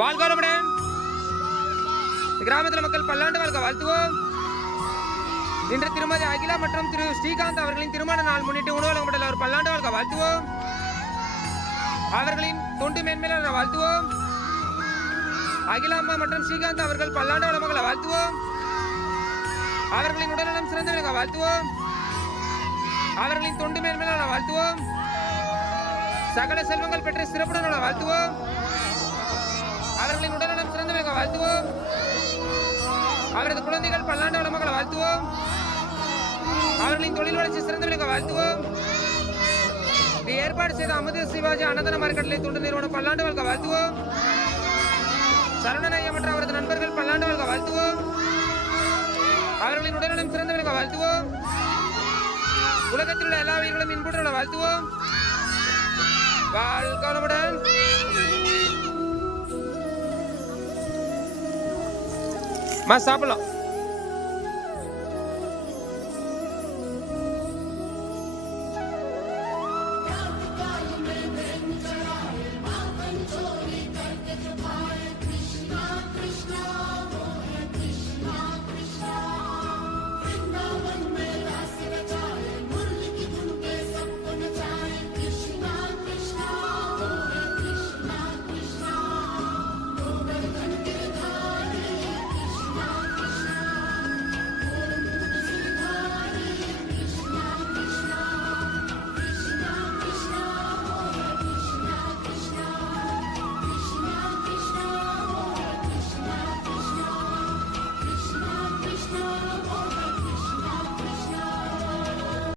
வாழ்காலமுடன் கிராமத்தில் மக்கள் பல்லாண்டு வாழ்க்கை வாழ்த்துவோம். இன்று திருமதி அகிலா மற்றும் திரு ஸ்ரீகாந்த் அவர்களின் திருமண நாள் முன்னிட்டு உணவு வழங்கப்பட்ட ஒரு பல்லாண்டு வாழ்க்கை வாழ்த்துவோம். அவர்களின் தொண்டு மேன்மேல வாழ்த்துவோம். அகிலா அம்மா மற்றும் ஸ்ரீகாந்த் அவர்கள் பல்லாண்டு வளமங்களை வாழ்த்துவோம். அவர்களின் உடல்நலம் சிறந்து விளங்க வாழ்த்துவோம். அவர்களின் தொண்டு மேன்மேல வாழ்த்துவோம். சகல செல்வங்கள் பெற்ற சிறப்புடன் வாழ்த்துவோம். அவர்களின் உடல்நலம் சிறந்து விளங்க வாழ்த்துவோம். அவரது குழந்தைகள் பல்லாண்டு வளமங்களை வாழ்த்துவோம். அவர்களின் தொழில் வளர்ச்சி சிறந்து விளங்க வாழ்த்துவோம். ஏற்பாடு செய்த அமுத சிவாஜி அன்னதான அறக்கட்டளை தொண்டு நிறுவனம் பல்லாண்டு வாழ்க்கை வாழ்த்துவோம். சரவணன் ஐயா மற்றும் அவரது நண்பர்கள் பல்லாண்டு வாழ்க்கை வாழ்த்துவோம். அவர்களின் உடல்நலம் சிறந்து விளங்க வாழ்த்துவோம். உலகத்தில் உள்ள எல்லா உயிர்களும் இன்புடன் வாழ்த்துவோம். வாழ்காலமுடன் சாப்பிடலாம்.